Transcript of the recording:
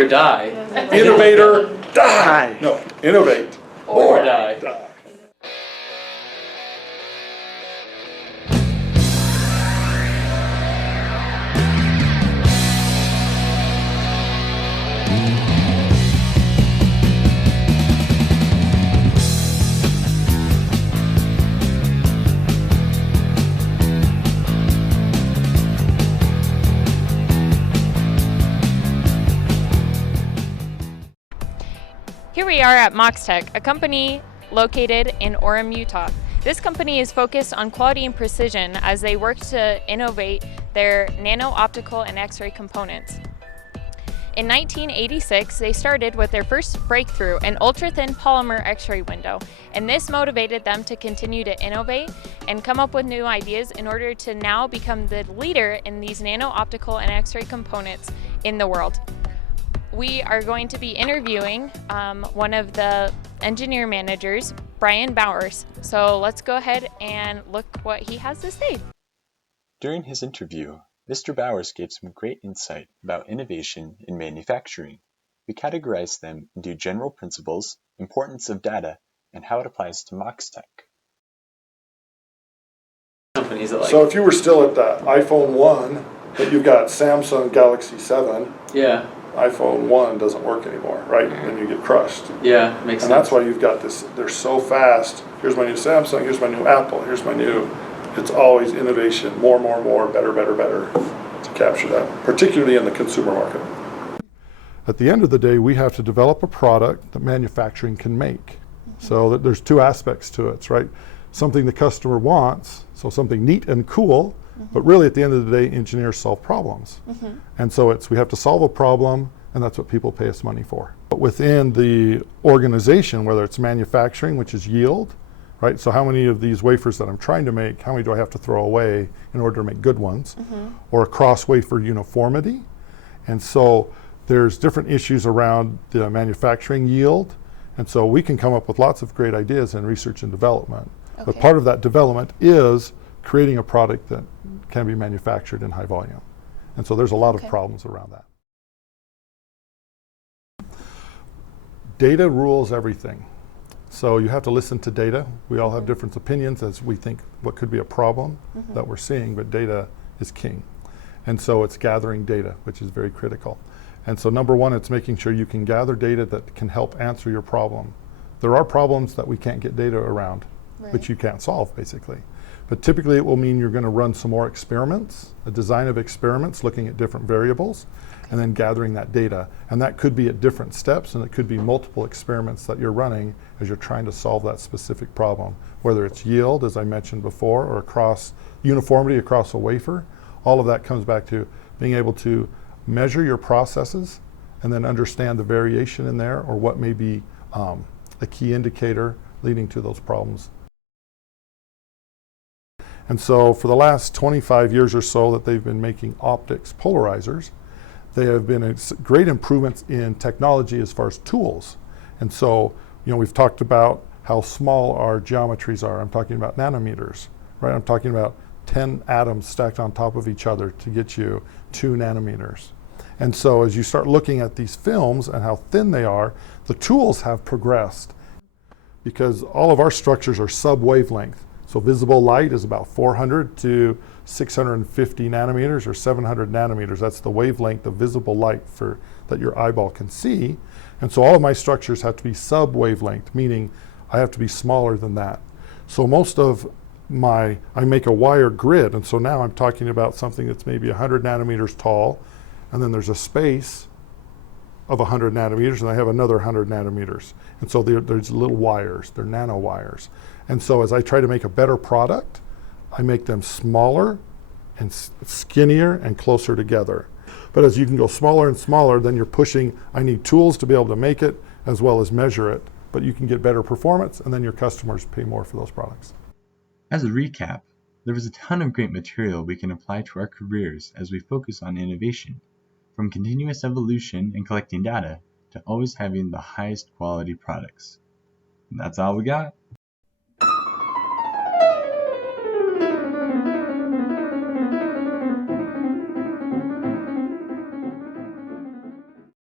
Or die. Innovator, die! No, innovate. Or die. Here we are at Moxtek, a company located in Orem, Utah. This company is focused on quality and precision as they work to innovate their nano-optical and X-ray components. In 1986, they started with their first breakthrough, an ultra-thin polymer X-ray window, and this motivated them to continue to innovate and come up with new ideas in order to now become the leader in these nano-optical and X-ray components in the world. We are going to be interviewing one of the engineer managers, Brian Bowers. So let's go ahead and look what he has to say. During his interview, Mr. Bowers gave some great insight about innovation in manufacturing. We categorized them into general principles, importance of data, and how it applies to Moxtek. So if you were still at the iPhone 1, but you've got Samsung Galaxy 7, Yeah. iPhone 1 doesn't work anymore, right? And you get crushed. Yeah, makes sense. And that's why you've got this, they're so fast. Here's my new Samsung, here's my new Apple, here's my new, it's always innovation, more, better to capture that, particularly in the consumer market. At the end of the day, we have to develop a product that manufacturing can make. So that there's two aspects to it, right? Something the customer wants, so something neat and cool, but really at the end of the day, engineers solve problems. And so we have to solve a problem, and that's what people pay us money for. But within the organization, whether it's manufacturing, which is yield, right? So how many of these wafers that I'm trying to make, how many do I have to throw away in order to make good ones? Or across wafer uniformity. And so there's different issues around the manufacturing yield. And so we can come up with lots of great ideas in research and development. But part of that development is creating a product that can be manufactured in high volume. And so there's a lot of problems around that. Data rules everything. So you have to listen to data. We all have different opinions as we think what could be a problem that we're seeing, but data is king. And so it's gathering data, which is very critical. And so number one, it's making sure you can gather data that can help answer your problem. There are problems that we can't get data around, which you can't solve basically. But typically it will mean you're going to run some more experiments, a design of experiments looking at different variables, and then gathering that data. And that could be at different steps, and it could be multiple experiments that you're running as you're trying to solve that specific problem, whether it's yield, as I mentioned before, or across uniformity across a wafer. All of that comes back to being able to measure your processes and then understand the variation in there or what may be a key indicator leading to those problems. And so for the last 25 years or so that they've been making optics polarizers, there have been great improvements in technology as far as tools. And so, you know, we've talked about how small our geometries are. I'm talking about nanometers, right? I'm talking about 10 atoms stacked on top of each other to get you 2 nanometers. And so as you start looking at these films and how thin they are, the tools have progressed because all of our structures are sub-wavelength. So visible light is about 400 to 650 nanometers or 700 nanometers. That's the wavelength of visible light that your eyeball can see. And so all of my structures have to be sub-wavelength, meaning I have to be smaller than that. So most of I make a wire grid, and so now I'm talking about something that's maybe 100 nanometers tall, and then there's a space of 100 nanometers, and I have another 100 nanometers. And so there's little wires, they're nano wires. And so as I try to make a better product, I make them smaller and skinnier and closer together. But as you can go smaller and smaller, then you're pushing, I need tools to be able to make it as well as measure it, but you can get better performance and then your customers pay more for those products. As a recap, there was a ton of great material we can apply to our careers as we focus on innovation, from continuous evolution and collecting data to always having the highest quality products. And that's all we got.